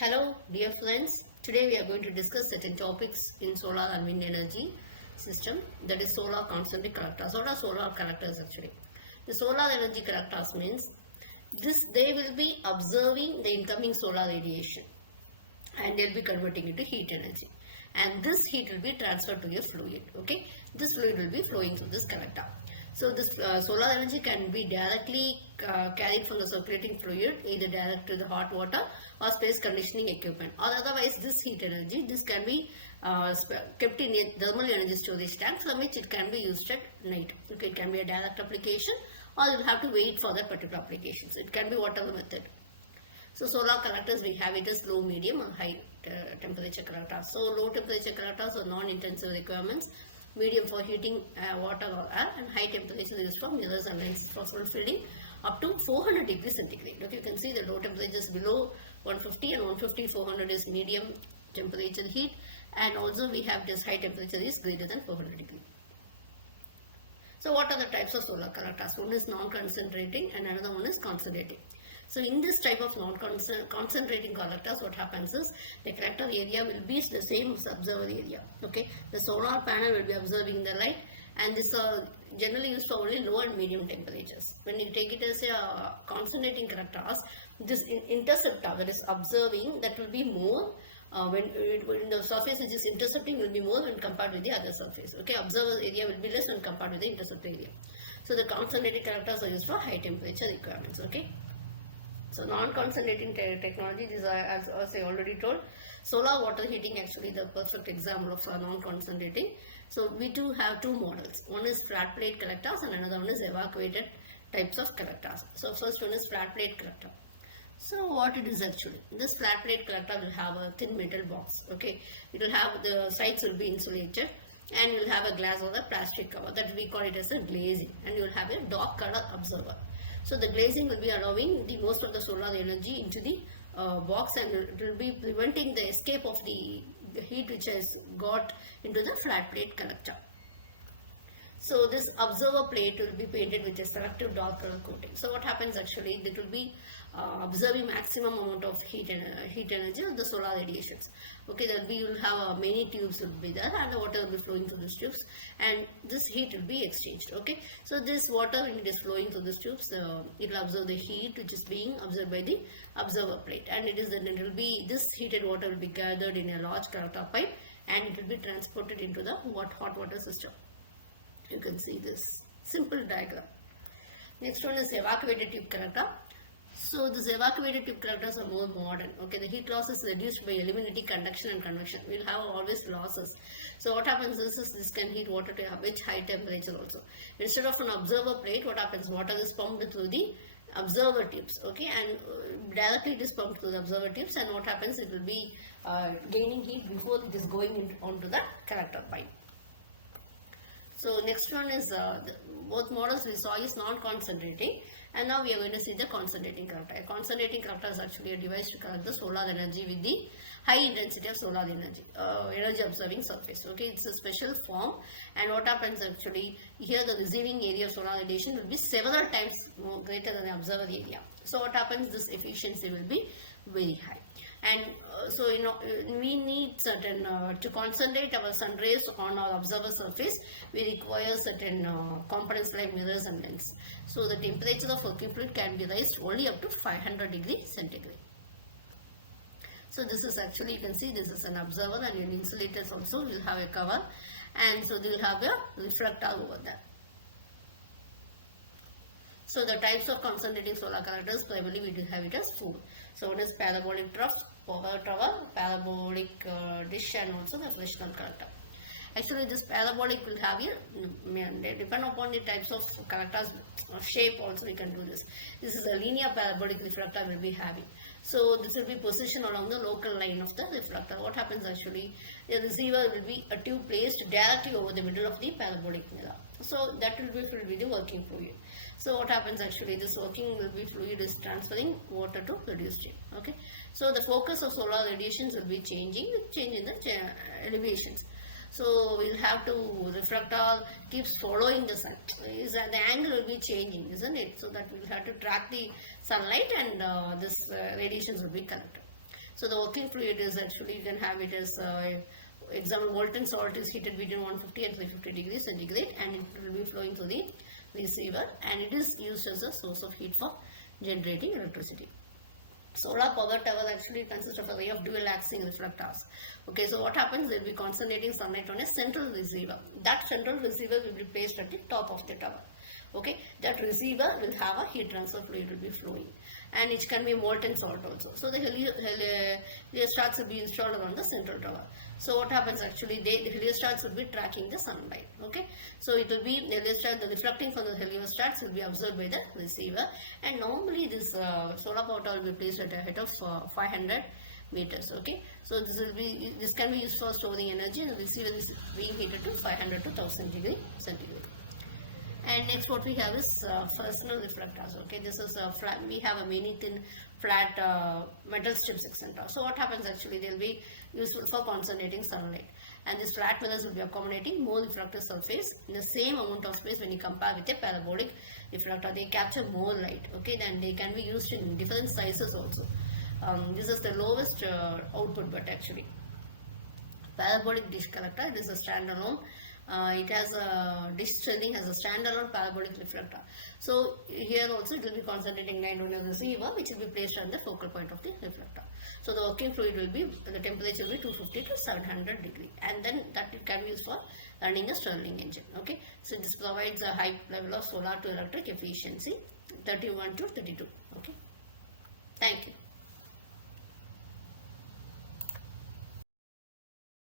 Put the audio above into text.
Hello dear friends, today we are going to discuss certain topics in solar and wind energy system, that is solar concentric collectors. What are solar collectors actually? The solar energy collectors means they will be observing the incoming solar radiation and they'll be converting it to heat energy, and this heat will be transferred to a fluid. Okay, this fluid will be flowing through this collector. So this solar energy can be directly carried from the circulating fluid, either direct to the hot water or space conditioning equipment, or otherwise this heat energy, this can be kept in a thermal energy storage tank from which it can be used at night. Okay, it can be a direct application or you will have to wait for that particular application. So it can be whatever method. So solar collectors, we have it as low, medium or high temperature collectors. So low temperature collectors are non-intensive requirements, medium for heating water or air, and high temperature is for mirrors and lenses for fulfilling up to 400 degrees centigrade. Okay, you can see the low temperature is below 150 and 150 400 is medium temperature heat, and also we have this high temperature is greater than 400 degrees. So what are the types of solar collectors? One is non-concentrating and another one is concentrating. So in this type of non-concentrating collectors, what happens is the collector area will be the same as observer area. Okay, the solar panel will be observing the light, and this are generally used for only low and medium temperatures. When you take it as a concentrating collectors, this interceptor that is observing, that will be more when the surface which is intercepting will be more when compared with the other surface. Okay, observer area will be less when compared with the interceptor area. So the concentrating collectors are used for high temperature requirements. Okay. So non-concentrating technology, these are, as I already told, solar water heating actually the perfect example of non-concentrating. So we do have two models. One is flat plate collectors and another one is evacuated types of collectors. So first one is flat plate collector. So what it is actually, this flat plate collector will have a thin metal box. Okay, it will have, the sides will be insulated, and you will have a glass or a plastic cover, that we call it as a glazing, and you will have a dark color observer. So the glazing will be allowing the most of the solar energy into the box, and it will be preventing the escape of the heat which has got into the flat plate collector. So this observer plate will be painted with a selective dark color coating. So what happens actually, it will be observing maximum amount of heat energy of the solar radiations. Okay, there will be, you will have many tubes will be there, and the water will be flowing through these tubes, and this heat will be exchanged. Okay, so this water, when it is flowing through these tubes, it will absorb the heat which is being observed by the observer plate, and it will be, this heated water will be gathered in a large collector pipe, and it will be transported into the hot water system. You can see this simple diagram. Next one is evacuated tube collector. So these evacuated tube collectors are more modern. Okay, the heat loss is reduced by eliminating conduction and convection. We will have always losses. So what happens is this can heat water to a much high temperature also. Instead of an observer plate, what happens? Water is pumped through the observer tubes. Okay, and directly it is pumped through the observer tubes, and what happens? It will be gaining heat before it is going onto the collector pipe. So next one is both models we saw is non-concentrating, and now we are going to see the concentrating collector. A concentrating collector is actually a device to collect the solar energy with the high intensity of solar energy, energy observing surface. Okay, it's a special form, and what happens actually, here the receiving area of solar radiation will be several times more greater than the observer area. So what happens, this efficiency will be very high. And so we need certain to concentrate our sun rays on our observer surface, we require certain components like mirrors and lens. So the temperature of working fluid can be raised only up to 500 degrees centigrade. So this is actually, you can see this is an observer, and in insulators also will have a cover, and so they will have a reflector over there. So the types of concentrating solar collectors, primarily we do have it as four. So one is parabolic trough, power tower, parabolic dish, and also the fractional collector. Actually this parabolic will have here, depend upon the types of collectors shape also we can do this. This is a linear parabolic reflector will be having. So this will be positioned along the local line of the reflector. What happens actually, the receiver will be a tube placed directly over the middle of the parabolic mirror. So that will be filled with the working fluid. So what happens actually, this working will be fluid is transferring water to reduced steam. Okay, so the focus of solar radiations will be changing with change in the elevations. So we'll have to, reflector keeps following the sun. Is that the angle will be changing, isn't it? So that we'll have to track the sunlight, and this radiations will be collected. So the working fluid is actually, you can have it as example, molten salt is heated between 150 and 350 degrees centigrade, and it will be flowing through the receiver, and it is used as a source of heat for generating electricity. Solar power tower actually consists of a array of dual axing reflectors. Okay, so what happens, they will be concentrating sunlight on a central receiver. That central receiver will be placed at the top of the tower. Okay, that receiver will have a heat transfer fluid will be flowing, and it can be molten salt also. So the heliostats will be installed around the central tower. So what happens actually, the heliostats will be tracking the sunlight. Okay, so it will be the heliostat, the reflecting from the heliostats will be observed by the receiver, and normally this solar power tower will be placed at a height of 500 meters. Okay, so this can be used for storing energy, and the receiver is being heated to 500 to 1000 degree centigrade. And next what we have is Fresnel reflectors. Okay, this is a flat, we have a many thin flat metal strips etc. So what happens actually, they will be useful for concentrating sunlight, and these flat mirrors will be accommodating more reflective surface in the same amount of space. When you compare with a parabolic reflector, they capture more light. Okay, then they can be used in different sizes also. This is the lowest output, but actually parabolic dish collector, it is a standalone. It has a dish shielding, has a standalone parabolic reflector. So here also it will be concentrating light on a receiver, which will be placed on the focal point of the reflector. So the working fluid will be, the temperature will be 250 to 700 degree, and then that it can be used for running a Stirling engine. Okay, so this provides a high level of solar to electric efficiency, 31 to 32. Okay, thank you.